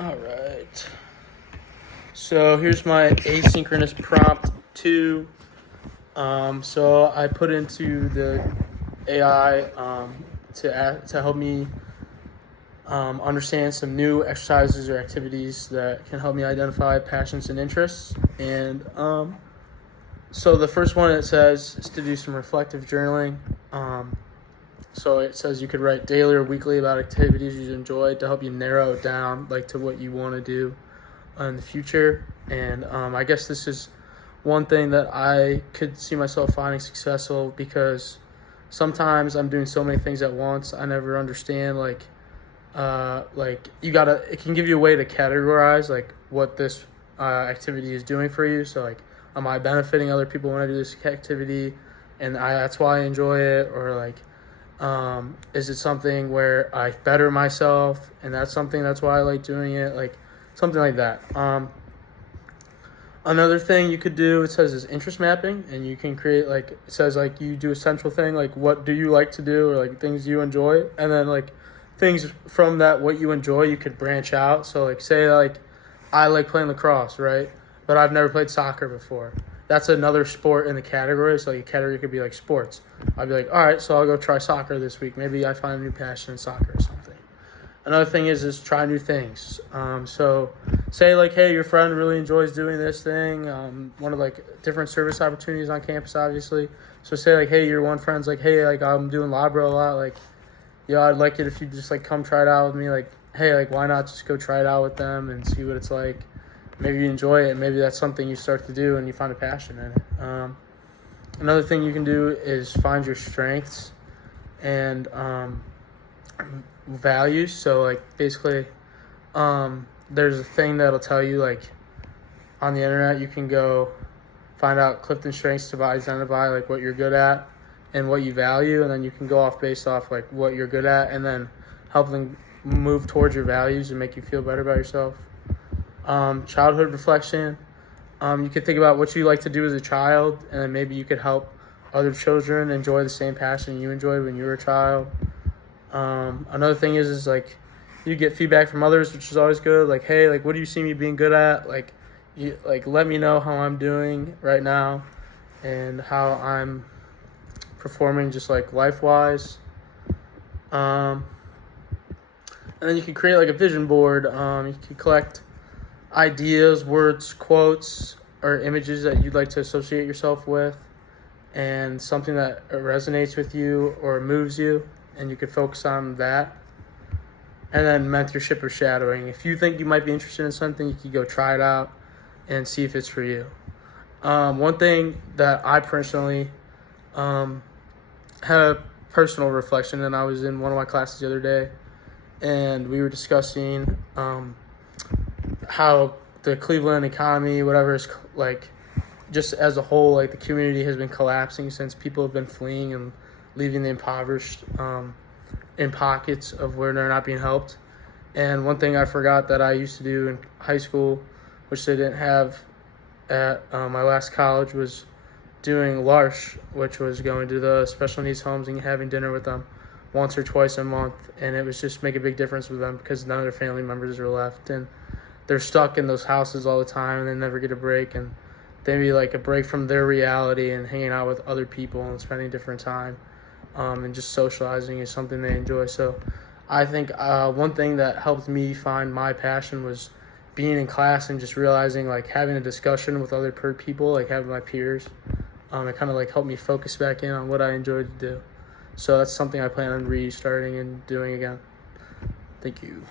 All right. So here's my asynchronous prompt 2. So I put into the AI to help me understand some new exercises or activities that can help me identify passions and interests. And so the first one it says is to do some reflective journaling. So it says you could write daily or weekly about activities you enjoy to help you narrow it down, like to what you want to do in the future. And I guess this is one thing that I could see myself finding successful, because sometimes I'm doing so many things at once. I never understand it can give you a way to categorize like what this activity is doing for you. So like, am I benefiting other people when I do this activity, and that's why I enjoy it? Or like, is it something where I better myself and that's why I like doing it? Like something like that. Another thing you could do, it says, is interest mapping, and you can create, like, it says like you do a central thing, like what do you like to do, or like things you enjoy, and then like things from that what you enjoy you could branch out. So like, say like I like playing lacrosse, right? But I've never played soccer before. That's another sport in the category. So like a category could be like sports. I'd be like, all right, so I'll go try soccer this week. Maybe I find a new passion in soccer or something. Another thing is try new things. So say like, hey, your friend really enjoys doing this thing. One of like different service opportunities on campus, obviously. So say like, hey, your one friend's like, hey, like I'm doing Labro a lot. Like, yeah, I'd like it if you just like come try it out with me. Like, hey, like why not just go try it out with them and see what it's like? Maybe you enjoy it, and maybe that's something you start to do and you find a passion in it. Another thing you can do is find your strengths and values. So like basically there's a thing that'll tell you, like on the internet you can go find out Clifton strengths to identify like what you're good at and what you value, and then you can go off based off like what you're good at and then help them move towards your values and make you feel better about yourself. Childhood reflection. You could think about what you like to do as a child, and then maybe you could help other children enjoy the same passion you enjoyed when you were a child. Another thing is like you get feedback from others, which is always good. Like, hey, like what do you see me being good at? Like, you like let me know how I'm doing right now and how I'm performing just like life-wise. And then you can create like a vision board. You can collect ideas, words, quotes, or images that you'd like to associate yourself with, and something that resonates with you or moves you, and you could focus on that. And then mentorship or shadowing. If you think you might be interested in something, you could go try it out and see if it's for you. One thing that I personally had a personal reflection, and I was in one of my classes the other day, and we were discussing how the Cleveland economy, whatever, is like just as a whole, like the community has been collapsing since people have been fleeing and leaving the impoverished in pockets of where they're not being helped. And one thing I forgot that I used to do in high school, which they didn't have at my last college, was doing LARSH, which was going to the special needs homes and having dinner with them once or twice a month. And it was just make a big difference with them because none of their family members are left, and they're stuck in those houses all the time and they never get a break, and they need like a break from their reality and hanging out with other people and spending different time and just socializing is something they enjoy. So I think one thing that helped me find my passion was being in class and just realizing, like having a discussion with other people, like having my peers. It kind of like helped me focus back in on what I enjoyed to do. So that's something I plan on restarting and doing again. Thank you.